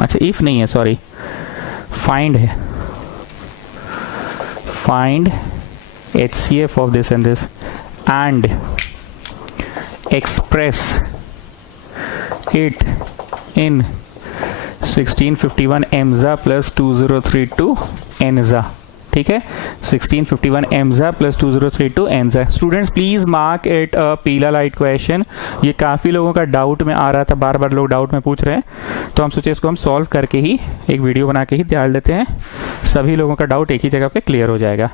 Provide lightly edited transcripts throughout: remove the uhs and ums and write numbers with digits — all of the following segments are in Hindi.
अच्छा इफ नहीं है, सॉरी, फाइंड है, find HCF of this and this and express it in 1651 एमजा प्लस 2032 एनजा। ठीक है, 1651 एमजा प्लस 2032 एनजा। Students please mark it a पीला लाइट क्वेश्चन। ये काफ़ी लोगों का डाउट में आ रहा था, बार बार लोग डाउट में पूछ रहे हैं, तो हम सोचे इसको हम सॉल्व करके ही एक वीडियो बना के ही डाल देते हैं, सभी लोगों का डाउट एक ही जगह पे क्लियर हो जाएगा।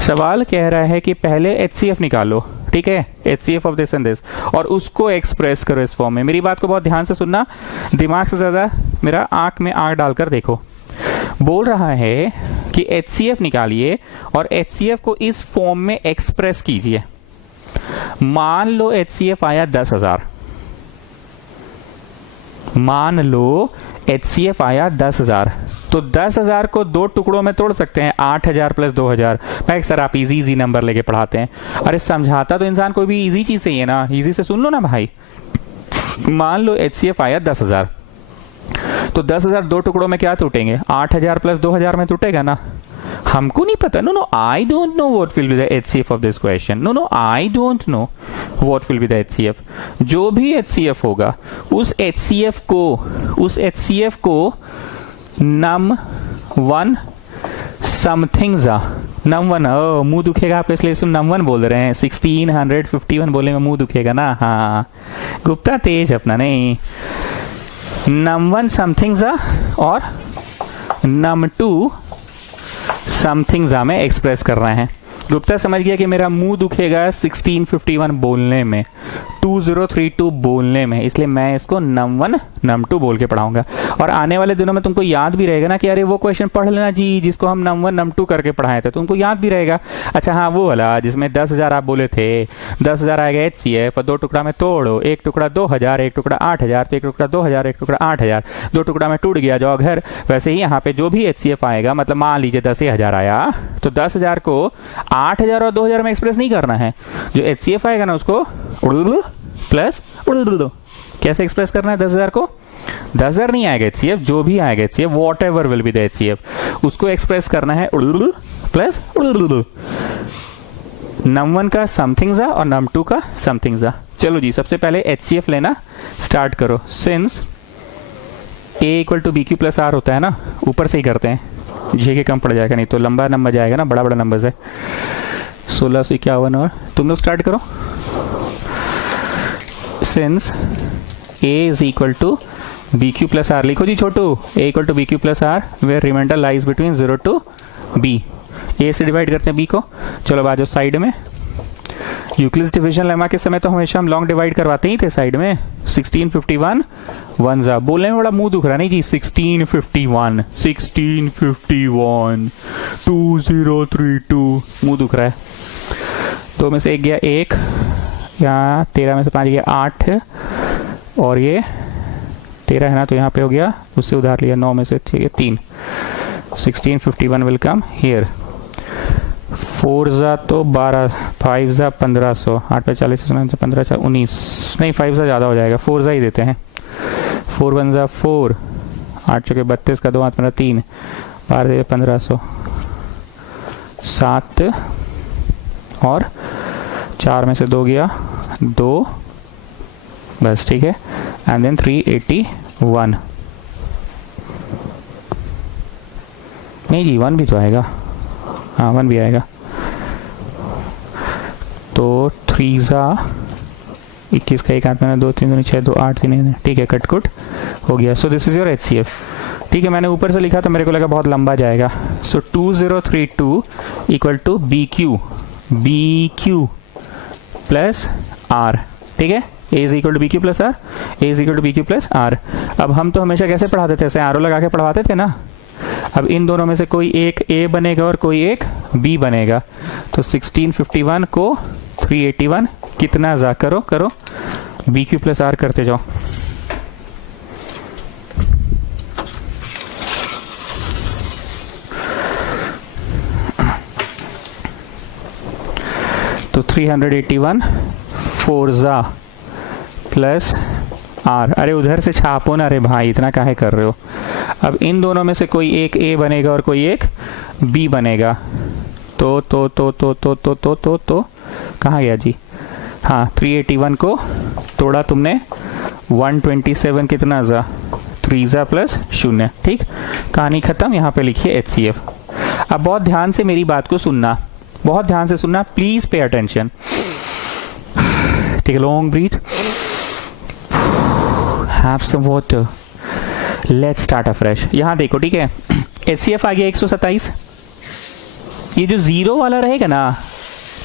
सवाल कह रहा है कि पहले HCF निकालो, ठीक है, HCF of this and this, और उसको एक्सप्रेस करो इस फॉर्म में। मेरी बात को बहुत ध्यान से सुनना, दिमाग से ज़्यादा मेरा आंख में आंख डालकर देखो। बोल रहा है कि HCF निकालिए और HCF को इस फॉर्म में एक्सप्रेस कीजिए। मान लो HCF आया 10,000, मान लो HCF आया 10,000, तो 10,000 को दो टुकड़ों में तोड़ सकते हैं, 8,000 प्लस 2,000। भाई सर आप इजी नंबर लेके पढ़ाते हैं, अरे समझाता तो इंसान कोई भी इजी चीज चाहिए ना, इजी से सुन लो ना भाई। मान लो HCF आया 10,000, तो 10,000 दो टुकड़ों में क्या टूटेंगे, 8,000 प्लस 2,000 में टूटेगा ना। हमको नहीं पता, no no I don't know what will be the HCF of this question, no no I don't know what will be the HCF। जो भी HCF होगा उस HCF को नम वन समथिंग जा, नम वन, मुंह दुखेगा आपका इसलिए इसको नम वन बोल रहे हैं। 1651 बोलने में मुंह दुखेगा ना, हाँ गुप्ता तेज अपना नहीं। नम वन समथिंग जा और नम टू समथिंग जा में एक्सप्रेस कर रहे हैं। गुप्ता समझ गया कि मेरा मुंह दुखेगा 1651 बोलने में, 2032 बोलने में, इसलिए मैं इसको नम वन नम टू बोल के पढ़ाऊंगा। और आने वाले दिनों में तुमको याद भी रहेगा ना कि अरे वो क्वेश्चन पढ़ लेना जी जिसको हम नम वन नम टू करके पढ़ाए थे, तुमको याद भी रहेगा। अच्छा हाँ वो वाला जिसमें 10,000 आप बोले थे, 10,000 आएगा HCF और दो टुकड़ा में तोड़ो, एक टुकड़ा 2,000 एक टुकड़ा 8,000, तो एक टुकड़ा 2,000 एक टुकड़ा 8,000, दो टुकड़ा में टूट गया जाओ घर। वैसे ही यहाँ पे जो भी HCF आएगा, मतलब मान लीजिए 10,000 आया, तो 10,000 को 8,000 और 2,000 में एक्सप्रेस नहीं करना है, जो HCF आएगा ना उसको प्लस कैसे एक्सप्रेस करना है। 10,000 को 10,000 नहीं आएगा HCF, जो भी आएगा HCF what ever will be the HCF, उसको एक्सप्रेस करना है प्लस नम वन का समथिंग जा और नम टू का समथिंग जा। चलो जी सबसे पहले HCF लेना स्टार्ट करो। Since A equal to BQ plus R होता है ना, ऊपर से ही करते हैं, J के कम पड़ जाएगा, नहीं तो लंबा नंबर जाएगा ना, बड़ा बड़ा नंबर है। 1651 और तुम लोग स्टार्ट करो। Since A is equal to BQ plus R, लिखो जी Chhotu, A equal to BQ plus R where remainder lies between 0 to B। A से डिवाइड करते हैं B को। चलो बाजू साइड में, यूक्लिड्स डिवीजन लेमा के समय तो हमेशा हम लॉन्ग डिवाइड करवाते ही थे साइड में। 1651 वन जा, बोलने में बड़ा मुंह दुख रहा नहीं जी, 1651 2032 मुंह दुख रहा है। 2 में से 1 गया 1, यहाँ 13 में से 5 गया 8, और ये 13 है ना तो यहाँ पे हो गया, उससे उधार लिया 9 में से 3। 1651 विल कम हियर। 4 जा तो 12, 5 जा 1500, 8 पे 40, 15 4 19, नहीं 5 जा ज़्यादा हो जाएगा, 4 जा ही देते हैं। 4 1 जा 4, 8 चौके 32 का 2 8 15 3, 12 1500, 7 और 4 में से 2 गया 2, बस ठीक है। एंड देन 381, नहीं जी 1 भी तो आएगा, हाँ 1 भी आएगा। तो 3 जा 21 का 1 हाथ में 2 3 2 6 2 8 3, ठीक है कटकुट हो गया। So this is your HCF। ठीक है, मैंने ऊपर से लिखा तो मेरे को लगा बहुत लंबा जाएगा। So 2032 equal to BQ plus R, ठीक है। A is equal to BQ plus R, A is equal to BQ plus R। अब हम तो हमेशा कैसे पढ़ाते थे, ऐसे आरो लगा के पढ़ाते थे ना। अब इन दोनों में से कोई एक A बनेगा और कोई एक B बनेगा, तो 1651 को 381 कितना जा करो BQ प्लस R करते जाओ। तो 381 4 जा प्लस आर। अरे उधर से छापो ना, अरे भाई इतना काहे कर रहे हो। अब इन दोनों में से कोई एक ए बनेगा और कोई एक बी बनेगा। तो कहाँ गया जी? हाँ 381 को तोड़ा तुमने 127 कितना जा 3 जा प्लस 0। ठीक, कहानी खत्म। यहाँ पे लिखिए HCF। अब बहुत ध्यान से मेरी बात को सुनना, बहुत ध्यान से सुनना, please pay attention. Take a long breath, have some water, let's start afresh. यहाँ देखो, ठीक है, HCF आ गया 127। ये जो जीरो वाला रहेगा ना,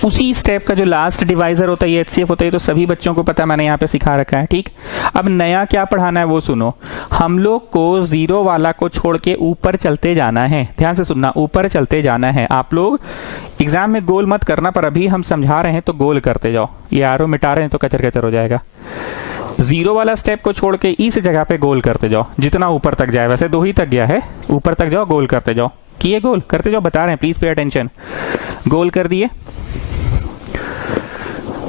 उसी स्टेप का जो लास्ट डिवाइजर होता है ये HCF होता है। तो सभी बच्चों को पता, मैंने यहाँ पे सिखा रखा है। ठीक, अब नया क्या पढ़ाना है वो सुनो। हम लोग को जीरो वाला को छोड़ के ऊपर चलते जाना है। ध्यान से सुनना, ऊपर चलते जाना है। आप लोग एग्जाम में गोल मत करना, पर अभी हम समझा रहे हैं तो गोल करते जाओ। ये आरो मिटा रहे हैं तो कचर कचर हो जाएगा। जीरो वाला स्टेप को छोड़ के इस जगह पे गोल करते जाओ, जितना ऊपर तक जाए। वैसे 2 ही तक गया है, ऊपर तक जाओ, गोल करते जाओ। किए गोल करते जाओ, बता रहे हैं, प्लीज पे अटेंशन। गोल कर दिए।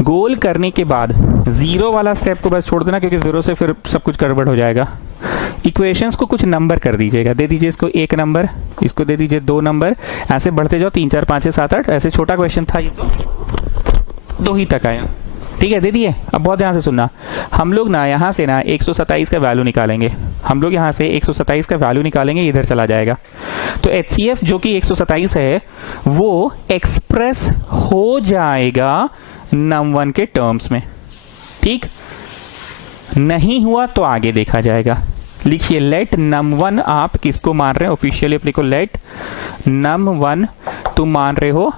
गोल करने के बाद जीरो वाला स्टेप को बस छोड़ देना, क्योंकि जीरो से फिर सब कुछ गड़बड़ हो जाएगा। इक्वेशंस को कुछ नंबर कर दीजिएगा, दे दीजिए इसको 1 नंबर, इसको दे दीजिए 2 नंबर, ऐसे बढ़ते जाओ 3 4 5 6 7 8। ऐसे छोटा क्वेश्चन था ये, तो 2 ही तक आया। ठीक है, दे दिए। अब बहुत ध्यान से सुनना, हम लोग ना यहाँ से ना 127 का वैल्यू निकालेंगे। हम लोग यहाँ से 127 का वैल्यू निकालेंगे, इधर चला जाएगा। तो HCF जो कि 127 है वो एक्सप्रेस हो जाएगा num1 के टर्म्स में। ठीक, नहीं हुआ तो आगे देखा जाएगा। लिखिए लेट num1, आप किसको मान रहे हैं ऑफिशियली? अपने को लेट num1 तुम मान रहे हो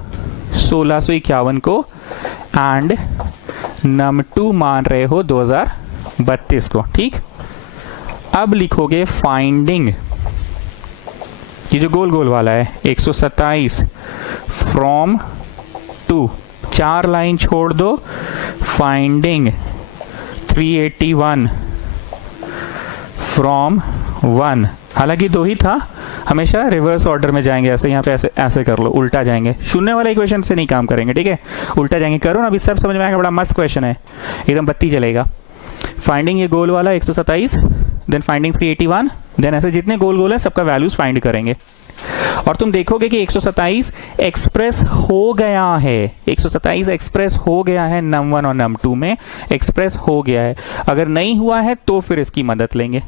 1651 को, एंड num2 मान रहे हो 2032 को। ठीक, अब लिखोगे फाइंडिंग, ये जो गोल गोल वाला है 127 फ्रॉम 2, 4 लाइन छोड़ दो, फाइंडिंग 381 फ्रॉम 1। हालांकि 2 ही था, हमेशा रिवर्स ऑर्डर में जाएंगे। ऐसे यहाँ पे ऐसे ऐसे कर लो, उल्टा जाएंगे। शून्य वाले इक्वेशन से नहीं काम करेंगे, ठीक है, उल्टा जाएंगे। करो ना, अभी सब समझ में आएगा। बड़ा मस्त क्वेश्चन है, एकदम बत्ती जलेगा। फाइंडिंग ये गोल वाला 127, देन फाइंडिंग 381, देन ऐसे जितने गोल गोल है सबका वैल्यूज फाइंड करेंगे। और तुम देखोगे कि 127 एक्सप्रेस हो गया है, 127 एक्सप्रेस हो गया है num1 और num2 में, एक्सप्रेस हो गया है। अगर नहीं हुआ है तो फिर इसकी मदद लेंगे,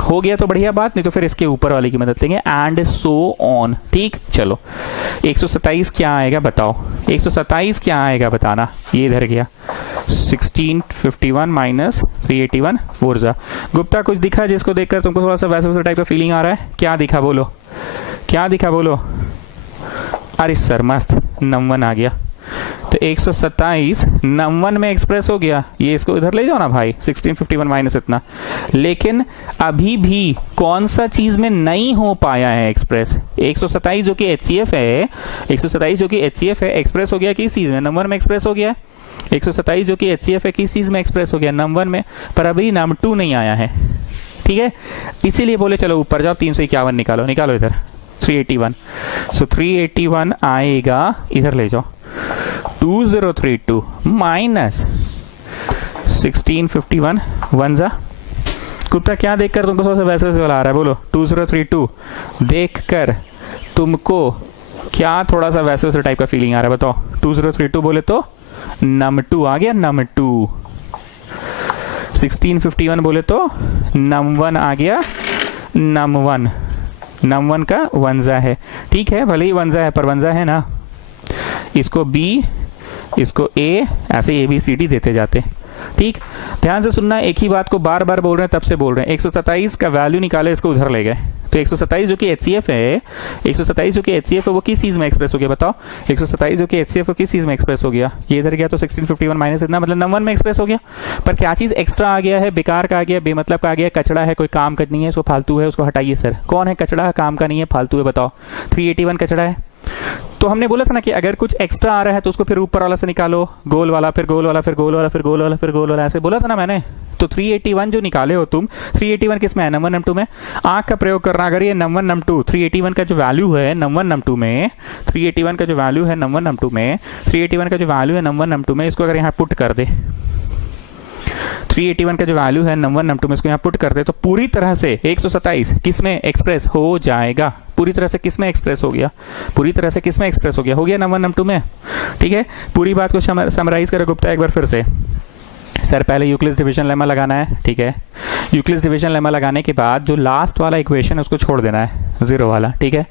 हो गया तो बढ़िया बात, नहीं तो फिर इसके ऊपर वाले की मदद लेंगे, एंड सो ऑन। ठीक, चलो 127 क्या आएगा बताओ, 127 क्या आएगा बताना। ये इधर गया 1651 माइनस 381 फोर्जा। गुप्ता कुछ दिखा जिसको देखकर तुमको थोड़ा सा वैसा टाइप का फीलिंग आ रहा है? क्या दिखा बोलो, क्या दिखा बोलो? अरे सर मस्त, num1 आ गया। तो 127 num1 में एक्सप्रेस हो गया। ये इसको इधर ले जाओ ना भाई, 1651 माइनस इतना। लेकिन अभी भी कौन सा चीज में नहीं हो पाया है एक्सप्रेस? 127 जो कि HCF है, 127 जो कि HCF है, एक्सप्रेस हो गया किस चीज में? num1 में एक्सप्रेस हो गया। 127 जो कि HCF है किस चीज में एक्सप्रेस हो गया? num1 में। पर अभी num2 नहीं आया है, ठीक है, इसीलिए बोले चलो ऊपर जाओ, 351 निकालो, निकालो इधर 381। सो 381 आएगा, इधर ले जाओ 2032 माइनस 1651 वन जा। गुप्ता क्या देखकर तुमको थोड़ा सा वैसे वैसे वाला आ रहा है? बोलो 2032 देखकर तुमको क्या थोड़ा सा वैसे वैसे टाइप का फीलिंग आ रहा है? बताओ 2032 बोले तो num2 आ गया, num2। 1651 बोले तो num1 आ गया, num1। num1 का वंजा है, ठीक है, भले ही वंजा है पर वंजा है ना। इसको B, इसको A, ऐसे ABCD देते जाते। ठीक, ध्यान से सुनना, एक ही बात को बार बार बोल रहे हैं, तब से बोल रहे हैं। 127 का वैल्यू निकाले, इसको उधर ले गए। तो 127 जो कि HCF है, 127 जो कि HCF है वो किस चीज में एक्सप्रेस हो गया बताओ? 127 जो कि HCF है किस चीज में एक्सप्रेस हो गया? ये इधर गया तो 1651 माइनस इतना, मतलब num1 में एक्सप्रेस हो गया। पर क्या चीज एक्स्ट्रा आ गया है? बेकार का आ गया, बेमतलब का आ गया, कचड़ा है, कोई काम का नहीं है, उसको फालतू है, उसको हटाइए। सर कौन है कचड़ा? काम का नहीं है, फालतू है, बताओ। 381 कचड़ा है। तो हमने बोला था ना कि अगर कुछ एक्स्ट्रा आ रहा है तो उसको फिर ऊपर वाला से निकालो, गोल वाला, फिर गोल वाला, फिर गोल वाला, फिर गोल वाला, फिर गोल वाला, ऐसे बोला था ना मैंने। तो 381 जो निकाले हो तुम, 381 किस में है? num1 num2 में। आंख का प्रयोग करना, अगर ये num1 num2, 381 का जो वैल्यू है num1 num2 में, 381 का जो वैल्यू है num1 num2 में, 381 का जो वैल्यू है num1 num2 में, इसको अगर यहाँ पुट कर दे 381 का जो वैल्यू है नम 1 नम 2 में इसको यहाँ पुट करते तो पूरी तरह से 127 किस में एक्सप्रेस हो जाएगा, पूरी तरह से किस में एक्सप्रेस हो गया, पूरी तरह से किस में एक्सप्रेस हो गया, नम 1 नम 2 में। ठीक है, पूरी बात को समराइज करें गुप्ता एक बार फिर से। सर पहले यूक्लिड्स डिवीजन लेमा लगाना है, ठीक है। यूक्लिड्स डिवीजन लेमा लगाने के बाद जो लास्ट वाला इक्वेशन है उसको छोड़ देना है, 0 वाला, ठीक है।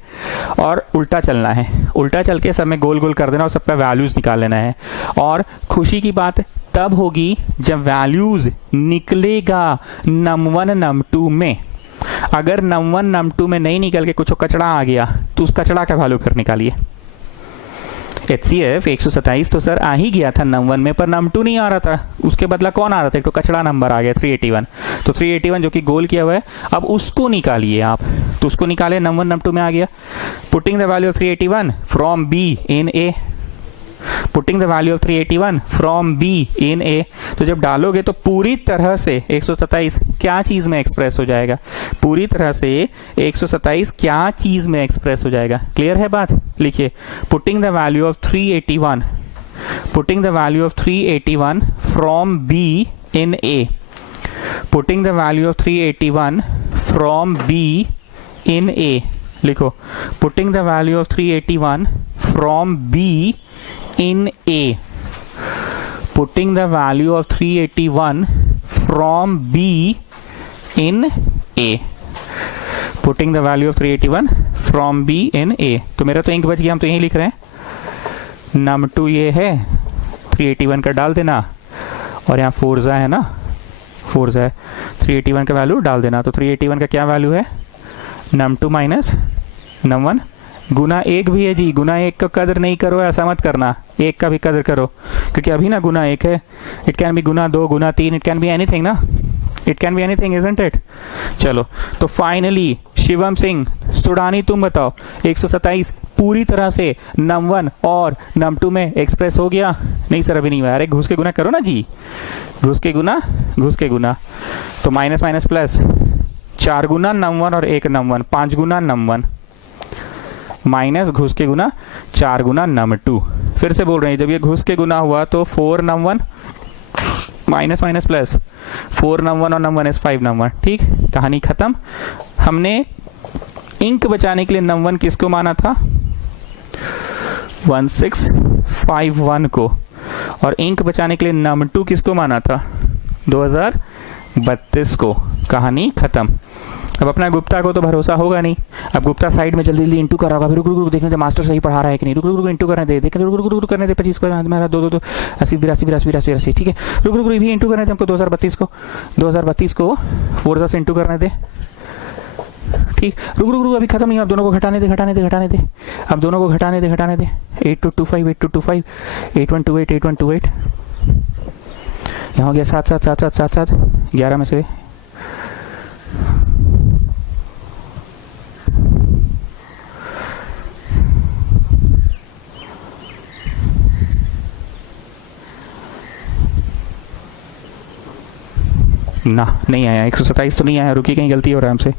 और उल्टा चलना है, उल्टा चल के सब में गोल गोल कर देना और सब पे वैल्यूज निकाल लेना है। और खुशी की बात तब होगी जब वैल्यूज निकलेगा नम 1 नम 2 में। अगर नम 1 नम 2 में नहीं निकल के कुछ कचड़ा आ गया तो उस कचड़ा का वैल्यू फिर निकालिए। HCF 127 तो सर आ ही गया था नम 1 में, पर नम 2 नहीं आ रहा था, उसके बदला कौन आ रहा था, एक तो कचड़ा नंबर आ गया 381। तो 381 जो कि गोल किया हुआ है, अब उसको निकालिए आप, तो उसको निकाले नम 1 नम 2 में आ गया। Putting the value of 381 from B in A, putting the value of 381 from B in A, तो जब डालोगे तो पूरी तरह से 127 क्या चीज में एक्सप्रेस हो जाएगा, पूरी तरह से 127 क्या चीज में एक्सप्रेस हो जाएगा। क्लियर है बात, लिखिए putting the value of 381, putting the value of 381 from B in A, putting the value of 381 from B in A, लिखो putting the value of 381 from B in A, putting the value of 381 from B in A, putting the value of 381 from B in A। तो मेरा तो इंक बच गया, हम तो यही लिख रहे हैं नम 2 ये है, 381 का डाल देना और यहाँ 4 है ना, 4 है, 381 का वैल्यू डाल देना। तो 381 का क्या वैल्यू है, नम 2 माइनस नम 1 गुना 1 भी है जी, गुना 1 का कदर नहीं करो, ऐसा मत करना, 1 का भी कदर करो, क्योंकि अभी ना गुना 1 है, इट कैन बी गुना 2 गुना 3, इट कैन बी एनीथिंग ना, it can be anything isn't it. चलो तो फाइनली शिवम सिंह सुडानी तुम बताओ 127 पूरी तरह से नम 1 और नम 2 में एक्सप्रेस हो गया? नहीं सर अभी नहीं हुआ। अरे घुस के गुना करो ना जी, घुस के गुना, घुस के गुना, तो माइनस माइनस प्लस, 4 गुना नम 1 और 1 नम 1, 5 गुना नम 1 माइनस घुस के गुना 4 गुना नम 2। फिर से बोल रहे हैं, जब ये घुस के गुना हुआ तो 4 नम 1 माइनस माइनस प्लस, 4 नम 1 और नम 1 इज 5 नम 1। ठीक, कहानी खत्म। हमने इंक बचाने के लिए नम 1 किसको माना था, 1651 को, और इंक बचाने के लिए नम 2 किसको माना था, 2032 को। कहानी खत्म। अब अपना गुप्ता को तो भरोसा होगा नहीं, अब गुप्ता साइड में जल्दी जल्दी इंटू कर रहा होगा, रुक रुक रुक देखने दे मास्टर सही पढ़ा रहा है कि नहीं, रुक रुक रुक इंटू करने दे, देख रुक रुक रुक करने दे, 25 को मेरा 2 2 2 80 82 82 82, ठीक है, रुक रुक रुक भी इंटू करने दे हमको, 2032 को 4 से इंटू करने दे। ठीक, रुक रुक रुक अभी खत्म नहीं, अब दोनों को घटाने दे, अब दोनों को घटाने दे 8225 8225 8128 8128, यहाँ हो गया 7 7 7 7 7 7, 11 में से ना नहीं आया, 127 तो नहीं आया, रुकी कहीं गलती हो रहा है हमसे।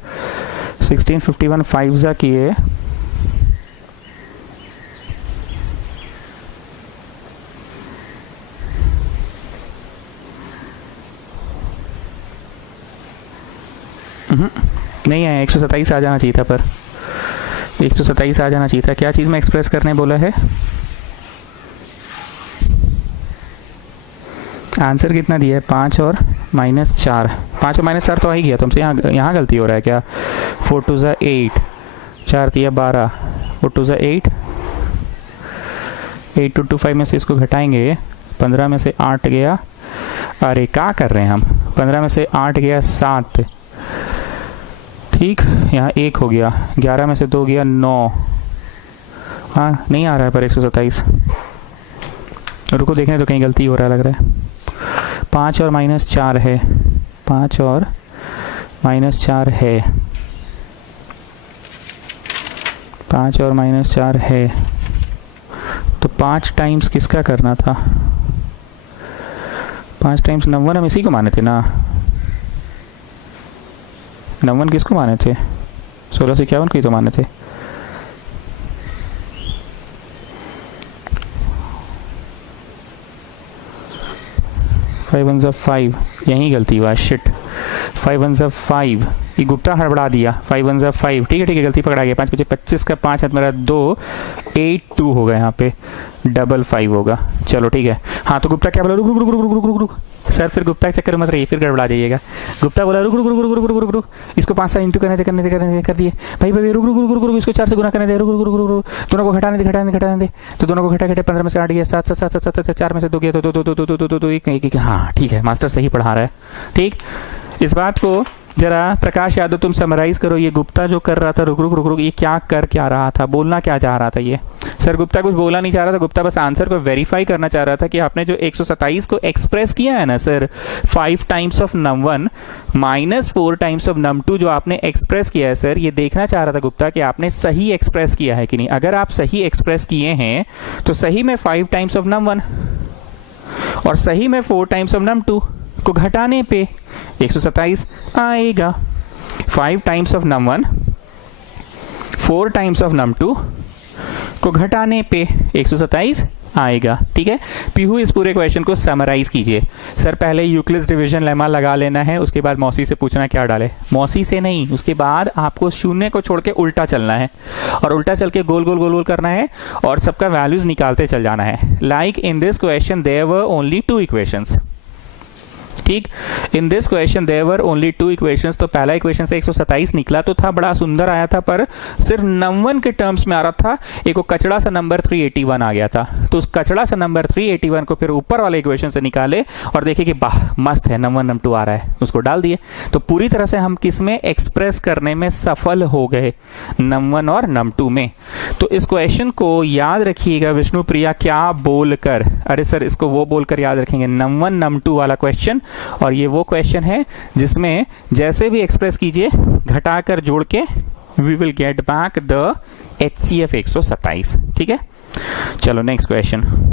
1651 5 जा किए, नहीं आया, 127 आ जाना चाहिए था, पर 127 आ जाना चाहिए था। क्या चीज में एक्सप्रेस करने बोला है, आंसर कितना दिया है, 5 और -4, 5 और -4 तो आ ही गया, तुमसे यहाँ गलती हो रहा है क्या। 4 2 ज़ा 8, 4 3 12, 4 2 ज़ा 8, 8 2 2 5 में से इसको घटाएंगे, 15 में से 8 गया, अरे क्या कर रहे हैं हम, 15 में से 8 गया 7, ठीक, यहाँ 1 हो गया, 11 में से 2 गया 9, हाँ नहीं आ रहा है पर 127, रुको देखने तो कहीं गलती हो रहा है लग रहा है। 5 और -4 है, 5 और -4 है, 5 और -4 है, तो 5 टाइम्स किसका करना था, 5 टाइम्स नम 1 हम इसी को माने थे ना, नम 1 किसको माने थे, 1651 को ही तो माने थे। 5 1 5, यही गलती हुआ, शिट। 5 1 5, ये गुप्ता हड़बड़ा दिया। 5 1 5, ठीक है गलती पकड़ा गया। 5 25 का 5 हाथ मेरा 2, 8 2 होगा, यहाँ पे 5 होगा। चलो ठीक है। हाँ तो गुप्ता क्या बोला, रुक रुक रुक रुक रुक रुक रुक। सर फिर गुप्ता के चक्कर मत रहिए, फिर गड़बड़ा जाइएगा। गुप्ता बोला रुक रुक रुक रुक रुक रुक रुक, इसको 5 से इंटू करने दे कर दिए। भाई रुक रुक रुक रुक रुक, इसको 4 से गुना करने दे, रुक रुक रुक रुक रुक, दोनों को घटाने दे। तो दोनों को घटा 15 में से 8 गया, 7 7 7 7 4 में से 2 गया, तो 2 1। हाँ ठीक है, मास्टर सही पढ़ा रहा है। ठीक, इस बात को जरा प्रकाश यादव तुम समराइज करो। ये गुप्ता जो कर रहा था, रुक रुक रुक रुक, ये क्या रहा था, बोलना क्या चाह रहा था ये? सर गुप्ता कुछ बोला नहीं चाह रहा था, गुप्ता बस आंसर को वेरीफाई करना चाह रहा था कि आपने जो 127 को एक्सप्रेस किया है ना सर, 5 टाइम्स ऑफ नम 1 माइनस 4 टाइम्स ऑफ नम 2 जो आपने एक्सप्रेस किया है सर, ये देखना चाह रहा था गुप्ता कि आपने सही एक्सप्रेस किया है कि नहीं। अगर आप सही एक्सप्रेस किए हैं तो सही में 5 टाइम्स ऑफ नम 1 और सही में 4 टाइम्स ऑफ नम 2 को घटाने पे 127 आएगा। 5 टाइम्स ऑफ नम 1 4 टाइम्स ऑफ नम 2 को घटाने पे 127 आएगा। ठीक है, पीहू इस पूरे क्वेश्चन को समराइज कीजिए। सर पहले यूक्लिड्स डिवीजन लेमा लगा लेना है, उसके बाद मौसी से पूछना क्या डाले। मौसी से नहीं, उसके बाद आपको शून्य को छोड़ के उल्टा चलना है और उल्टा चल के गोल गोल गोल गोल करना है और सबका वैल्यूज निकालते चल जाना है। Like in this question there were only 2 equations. ठीक, in this question there were only 2 equations. तो पहला इक्वेशन से 127 निकला तो था, बड़ा सुंदर आया था, पर सिर्फ नम 1 के टर्म्स में आ रहा था। एक वो कचड़ा सा नंबर 381 आ गया था, तो उस कचड़ा सा नंबर 381 को फिर ऊपर वाले इक्वेशन से निकाले और देखे कि वाह मस्त है, नम 1 नम 2 आ रहा है, उसको डाल दिए। तो पूरी तरह से हम किस में एक्सप्रेस करने में सफल हो गए, नम 1 और नम 2 में। तो इस क्वेश्चन को याद रखिएगा विष्णु प्रिया, क्या बोलकर, अरे सर इसको वो बोलकर याद रखेंगे, नम 1 नम 2 वाला क्वेश्चन। और ये वो क्वेश्चन है जिसमें जैसे भी एक्सप्रेस कीजिए घटाकर जोड़ के we will get back the HCF 127। ठीक है, चलो नेक्स्ट क्वेश्चन।